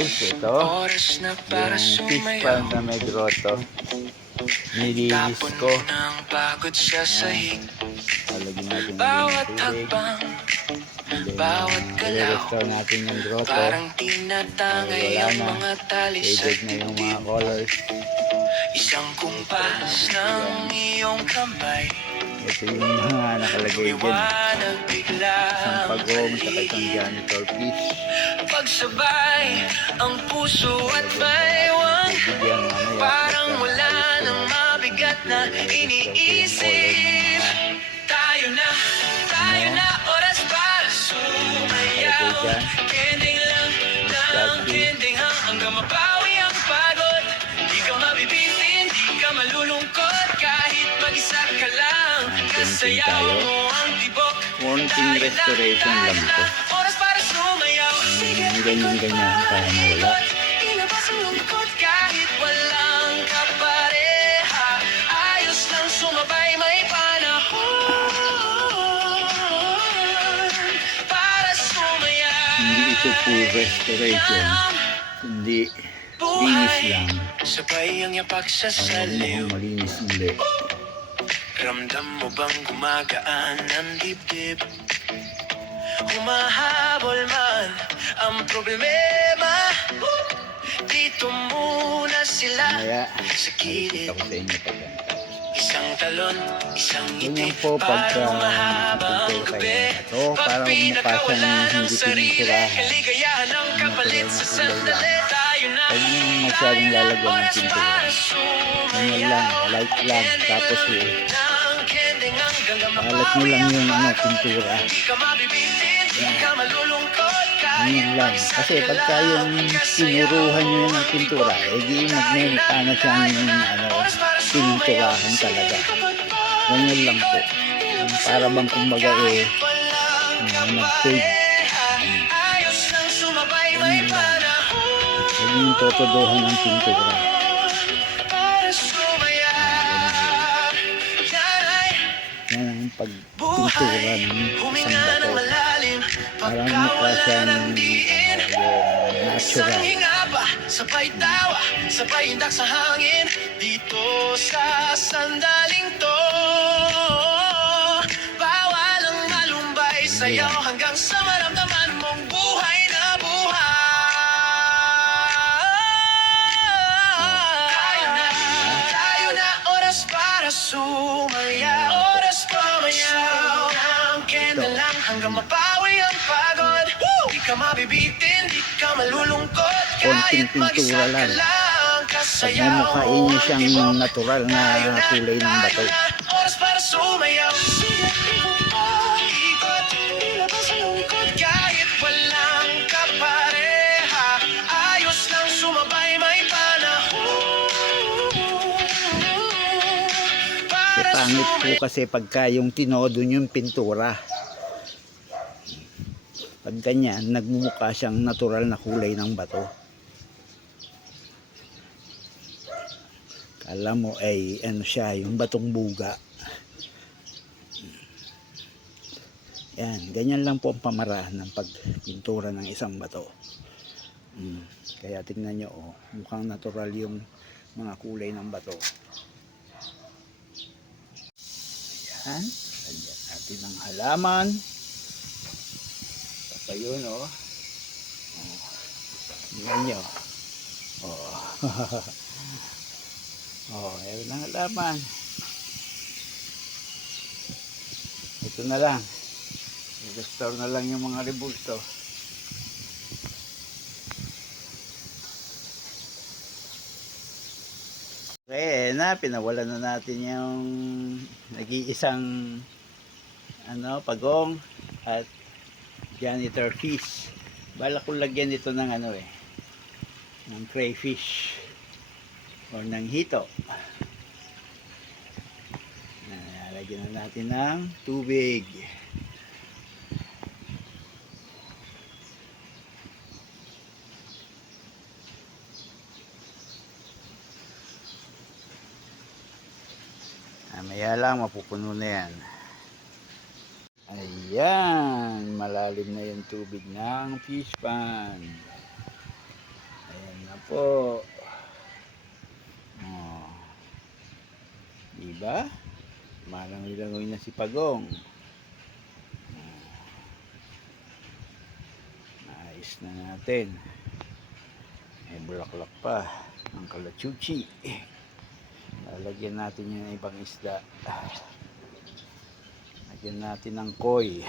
guys, ito yung fish pan na may grotto. Nililis ko. Lalagyan natin ng tubig. I-restore natin yung grotto. Wala na. Faded na yung mga colors. Isang kumpas ng iyong kamay. Ito yung mga nakalagay dyan. Isang pagong sa isang janitor fish. Pagsabay ang puso at baywang, parang wala nang mabigat na iniisip. Tayo na, oras para sumayaw. Kending lang ng kending hanggang mabawi ang pagod. Di ka mabibitin, di ka malulungkot, kahit mag-isa ka lang. Kasayaw mo ang tibok. Konting restoration lang ito. Oras para sumayaw. Ganyan para mawala. Ilabas ang lungkot kahit walang kapareha. Ayos lang sumabay, may panahon para sumayaw. Hindi ito full restoration, kundi linis lang. Sabay ang yapak sa Mukhang saliw. malinis ulit. Ramdam mo bang gumagaan ang dibdib? Humahabol man ang problema, dito muna sila Kaya, sa gilid. nakikita ko sa inyo pag Isang talon, isang ngiti, ganyan po pagka parang mahabang nagpipintura gabi. kayo. Ito, parang Pagpinagkawala mukha ng siyang hindi sarili, pininturahan. kaligayahan ng kapalit sa sandali. Tayo na, Huwag nyo masyadong lalagyan ng oras pintura. para Ganyan lang, sumayaw. light lang. Tapos Ng kending hanggang balat nyo lang yung pintura. Di ka mabibitin, di ka malulungkot, Ganyan lang. Kasi pagka yung pinuruhan nyo ng pintura, di magmumukha na siyang pininturahan talaga. Ganyan lang po. Para bang kumbaga nag-fade. ayos lang sumabay, may panahon Huwag yung totodohan ng pintura. para sumayaw. Yan ang pagpintura ng isang Huminga ng bato. malalim, Parang mukha siyang isang natural. hinga pa, sabay tawa, sabay indak sa hangin. Dito sa sandaling to, bawal ang malumbay sa'yo hanggang sa maramdaman mong buhay na buhay. Tayo na, oras para sumayaw. Oras pumayaw ng candle lang hanggang mapawi ang pagod. Di ka mabibitin, di ka malulungkot, Konting kahit mag-isa pintura ka lang. lang. Pag Kasayaw mamukhain nyo siyang natural na kulay ng bato. Oras para sumayaw. Ikot, ilabas ang lungkot kahit walang kapareha. Ayos lang sumabay, may panahon Kasi para pangit po kasi pagka yung tinodo nyo yung pintura. Pag ganyan, nagmumukha siyang natural na kulay ng bato. Kala mo ay ano siya, yung batong buga. Yan, ganyan lang po ang pamaraan ng pagpintura ng isang bato. Kaya tingnan nyo, mukhang natural yung mga kulay ng bato. Yan, lagyan natin ng halaman. Saka yun, tingnan nyo. Ayun ang halaman. Ito na lang. I-restore na lang yung mga rebulto. Okay, pinawalan na natin yung nag-iisang pagong at janitor fish. Bala ko lagyan ito ng ng crayfish o ng hito. Lagyan na natin ng tubig. Maya lang, mapupuno na yan. Ayan, malalim na yung tubig ng fish pan. po. Oh, diba? Malangoy-langoy na si Pagong. Ayos na natin. May bulaklak pa ng kalachuchi. Lalagyan natin yung ibang isda. Lagyan natin ng koi.